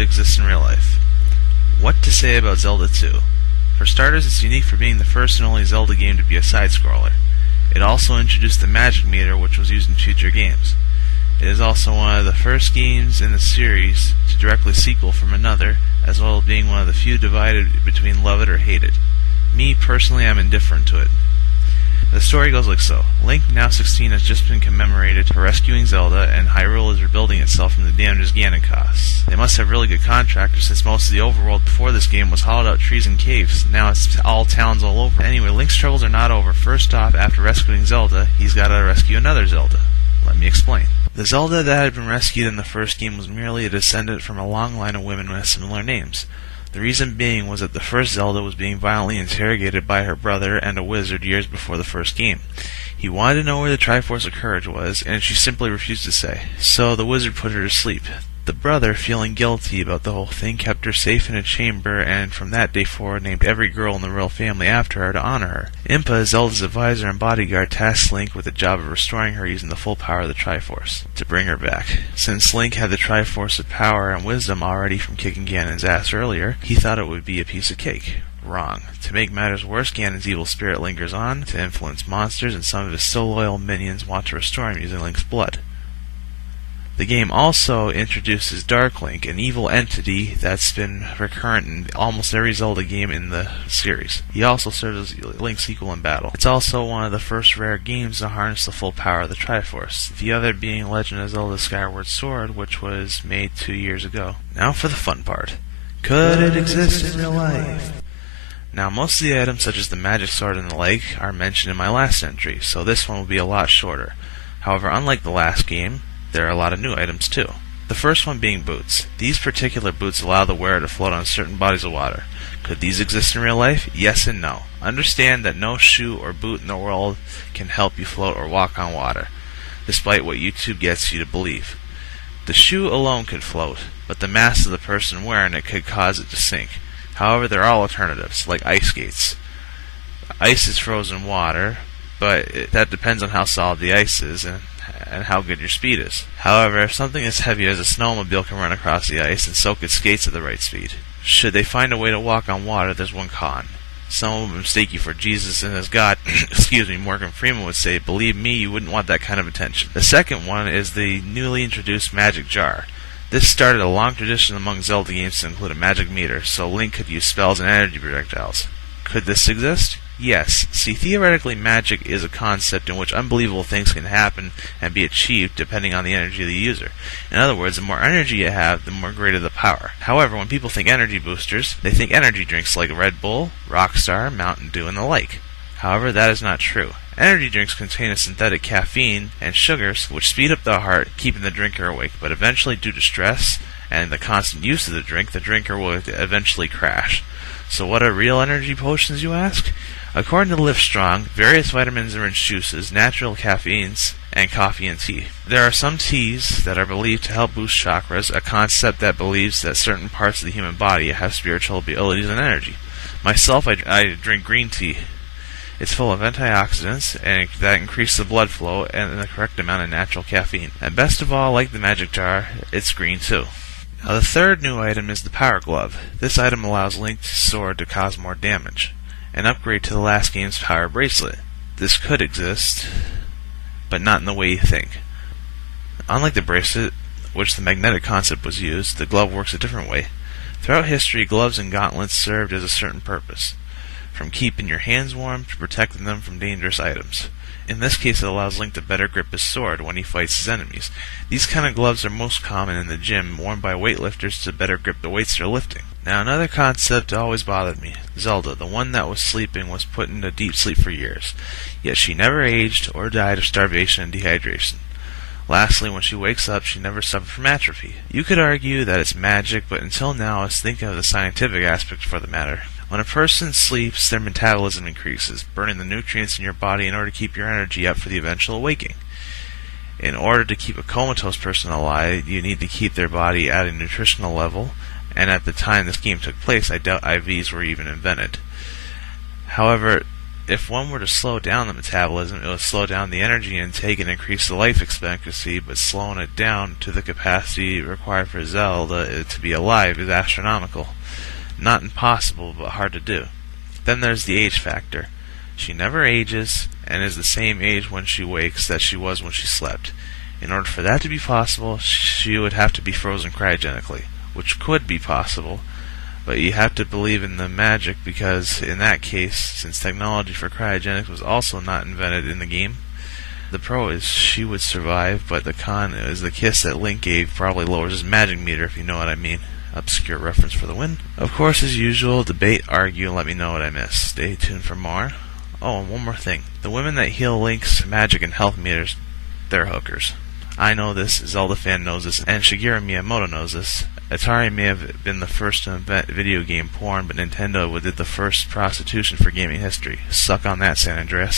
it exist in real life? What to say about Zelda 2? For starters, it's unique for being the first and only Zelda game to be a side-scroller. It also introduced the magic meter, which was used in future games. It is also one of the first games in the series to directly sequel from another, as well as being one of the few divided between love it or hate it. Me, personally, I'm indifferent to it. The story goes like so. Link, now 16, has just been commemorated for rescuing Zelda, and Hyrule is rebuilding itself from the damages Ganon caused. They must have really good contractors, since most of the overworld before this game was hollowed out trees and caves. Now it's all towns all over. Anyway, Link's troubles are not over. First off, after rescuing Zelda, he's got to rescue another Zelda. Let me explain. The Zelda that had been rescued in the first game was merely a descendant from a long line of women with similar names. The reason being was that the first Zelda was being violently interrogated by her brother and a wizard years before the first game. He wanted to know where the Triforce of Courage was, and she simply refused to say. So the wizard put her to sleep. The brother, feeling guilty about the whole thing, kept her safe in a chamber, and from that day forward named every girl in the royal family after her to honor her. Impa, Zelda's advisor and bodyguard, tasked Link with the job of restoring her using the full power of the Triforce to bring her back. Since Link had the Triforce of power and wisdom already from kicking Ganon's ass earlier, he thought it would be a piece of cake. Wrong. To make matters worse, Ganon's evil spirit lingers on to influence monsters, and some of his still loyal minions want to restore him using Link's blood. The game also introduces Dark Link, an evil entity that's been recurrent in almost every Zelda game in the series. He also serves as Link's equal in battle. It's also one of the first rare games to harness the full power of the Triforce, the other being Legend of Zelda Skyward Sword, which was made 2 years ago. Now for the fun part. Could it exist in real life? Now, most of the items, such as the magic sword and the like, are mentioned in my last entry, so this one will be a lot shorter. However, unlike the last game, there are a lot of new items too. The first one being boots. These particular boots allow the wearer to float on certain bodies of water. Could these exist in real life? Yes and no. Understand that no shoe or boot in the world can help you float or walk on water, despite what YouTube gets you to believe. The shoe alone could float, but the mass of the person wearing it could cause it to sink. However, there are alternatives, like ice skates. Ice is frozen water, but that depends on how solid the ice is and how good your speed is. However, if something as heavy as a snowmobile can run across the ice, and so could skates at the right speed. Should they find a way to walk on water, there's one con. Some would mistake you for Jesus and as God. Morgan Freeman would say, believe me, you wouldn't want that kind of attention. The second one is the newly introduced Magic Jar. This started a long tradition among Zelda games to include a magic meter, so Link could use spells and energy projectiles. Could this exist? Yes. See, theoretically, magic is a concept in which unbelievable things can happen and be achieved depending on the energy of the user. In other words, the more energy you have, the more greater the power. However, when people think energy boosters, they think energy drinks like Red Bull, Rockstar, Mountain Dew, and the like. However, that is not true. Energy drinks contain a synthetic caffeine and sugars which speed up the heart, keeping the drinker awake, but eventually, due to stress and the constant use of the drinker will eventually crash. So what are real energy potions, you ask? According to Livestrong, various vitamins are in juices, natural caffeines, and coffee and tea. There are some teas that are believed to help boost chakras, a concept that believes that certain parts of the human body have spiritual abilities and energy. Myself, I drink green tea. It's full of antioxidants and that increase the blood flow and the correct amount of natural caffeine. And best of all, like the Magic Jar, it's green too. Now the third new item is the Power Glove. This item allows Link's sword to cause more damage, an upgrade to the last game's Power Bracelet. This could exist, but not in the way you think. Unlike the bracelet, which the magnetic concept was used, the glove works a different way. Throughout history, gloves and gauntlets served as a certain purpose, from keeping your hands warm to protecting them from dangerous items. In this case, it allows Link to better grip his sword when he fights his enemies. These kind of gloves are most common in the gym, worn by weightlifters to better grip the weights they're lifting. Now, another concept always bothered me. Zelda, the one that was sleeping, was put into deep sleep for years, yet she never aged or died of starvation and dehydration. Lastly, when she wakes up, she never suffered from atrophy. You could argue that it's magic, but until now I was thinking of the scientific aspect for the matter. When a person sleeps, their metabolism increases, burning the nutrients in your body in order to keep your energy up for the eventual awakening. In order to keep a comatose person alive, you need to keep their body at a nutritional level, and at the time this game took place, I doubt IVs were even invented. However, If one were to slow down the metabolism, it would slow down the energy intake and increase the life expectancy, but slowing it down to the capacity required for Zelda to be alive is astronomical. Not impossible, but hard to do. Then there's the age factor. She never ages, and is the same age when she wakes that she was when she slept. In order for that to be possible, she would have to be frozen cryogenically, which could be possible, but you have to believe in the magic, because in that case, since technology for cryogenics was also not invented in the game, the pro is she would survive, but the con is the kiss that Link gave probably lowers his magic meter, if you know what I mean. Obscure reference for the win. Of course, as usual, debate, argue, and let me know what I missed. Stay tuned for more. Oh, and one more thing. The women that heal Link's magic and health meters, they're hookers. I know this, Zelda fan knows this, and Shigeru Miyamoto knows this. Atari may have been the first to invent video game porn, but Nintendo did the first prostitution for gaming history. Suck on that, San Andreas.